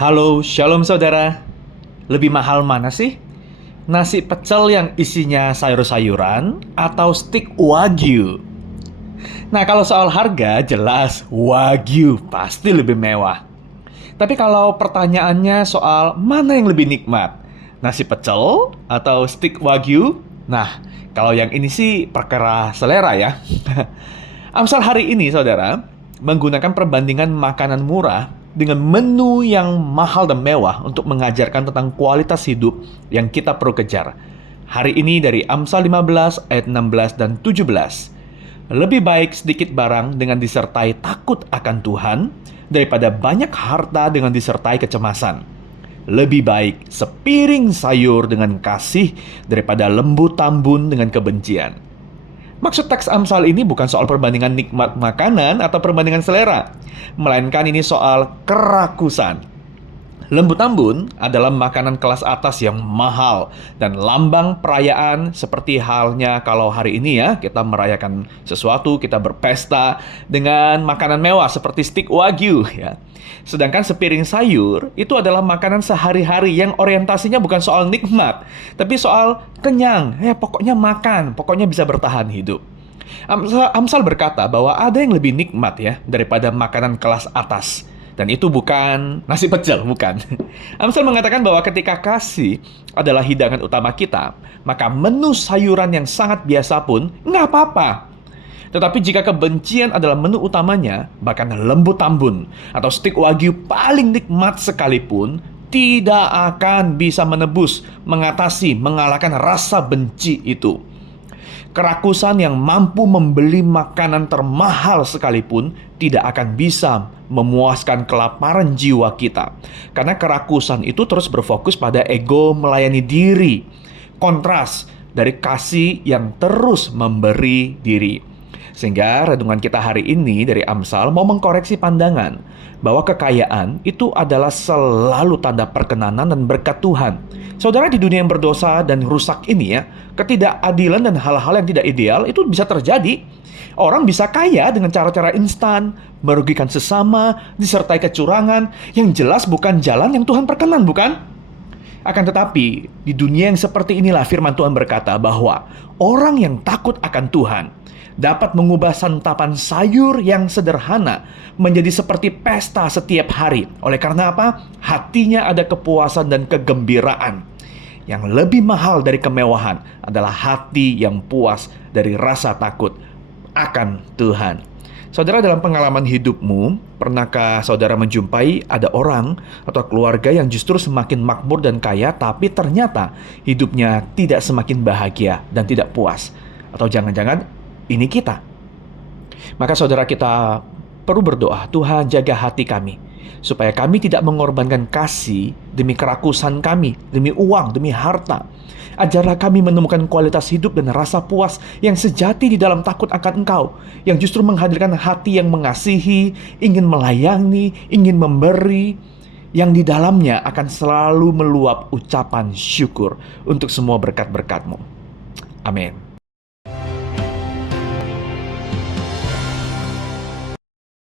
Halo, shalom saudara. Lebih mahal mana sih? Nasi pecel yang isinya sayur-sayuran atau stik wagyu? Nah, kalau soal harga, jelas wagyu pasti lebih mewah. Tapi kalau pertanyaannya soal mana yang lebih nikmat, nasi pecel atau stik wagyu? Nah, kalau yang ini sih perkara selera ya. Amsal hari ini, saudara, menggunakan perbandingan makanan murah dengan menu yang mahal dan mewah untuk mengajarkan tentang kualitas hidup yang kita perlu kejar. Hari ini dari Amsal 15 ayat 16 dan 17. Lebih baik sedikit barang dengan disertai takut akan Tuhan daripada banyak harta dengan disertai kecemasan. Lebih baik sepiring sayur dengan kasih daripada lembu tambun dengan kebencian. Maksud teks Amsal ini bukan soal perbandingan nikmat makanan atau perbandingan selera, melainkan ini soal kerakusan. Lembu tambun adalah makanan kelas atas yang mahal dan lambang perayaan, seperti halnya kalau hari ini ya kita merayakan sesuatu, kita berpesta dengan makanan mewah seperti stik wagyu ya. Sedangkan sepiring sayur itu adalah makanan sehari-hari yang orientasinya bukan soal nikmat, tapi soal kenyang. Ya pokoknya makan, pokoknya bisa bertahan hidup. Amsal berkata bahwa ada yang lebih nikmat ya daripada makanan kelas atas. Dan itu bukan nasi pecel, bukan. Amsal mengatakan bahwa ketika kasih adalah hidangan utama kita, maka menu sayuran yang sangat biasa pun nggak apa-apa. Tetapi jika kebencian adalah menu utamanya, bahkan lembu tambun atau stik wagyu paling nikmat sekalipun, tidak akan bisa menebus, mengatasi, mengalahkan rasa benci itu. Kerakusan yang mampu membeli makanan termahal sekalipun tidak akan bisa memuaskan kelaparan jiwa kita. Karena kerakusan itu terus berfokus pada ego melayani diri. Kontras dari kasih yang terus memberi diri. Sehingga renungan kita hari ini dari Amsal mau mengkoreksi pandangan bahwa kekayaan itu adalah selalu tanda perkenanan dan berkat Tuhan. Saudara, di dunia yang berdosa dan rusak ini ya, ketidakadilan dan hal-hal yang tidak ideal itu bisa terjadi. Orang bisa kaya dengan cara-cara instan, merugikan sesama, disertai kecurangan, yang jelas bukan jalan yang Tuhan perkenan, bukan? Akan tetapi, di dunia yang seperti inilah firman Tuhan berkata bahwa orang yang takut akan Tuhan dapat mengubah santapan sayur yang sederhana menjadi seperti pesta setiap hari. Oleh karena apa? Hatinya ada kepuasan dan kegembiraan. Yang lebih mahal dari kemewahan adalah hati yang puas dari rasa takut akan Tuhan. Saudara, dalam pengalaman hidupmu, pernahkah saudara menjumpai ada orang atau keluarga yang justru semakin makmur dan kaya, tapi ternyata hidupnya tidak semakin bahagia dan tidak puas? Atau jangan-jangan ini kita? Maka saudara, kita perlu berdoa, Tuhan jaga hati kami, supaya kami tidak mengorbankan kasih demi kerakusan kami, demi uang, demi harta. Ajarlah kami menemukan kualitas hidup dan rasa puas yang sejati di dalam takut akan Engkau, yang justru menghadirkan hati yang mengasihi, ingin melayani, ingin memberi, yang di dalamnya akan selalu meluap ucapan syukur untuk semua berkat-berkat-Mu. Amin.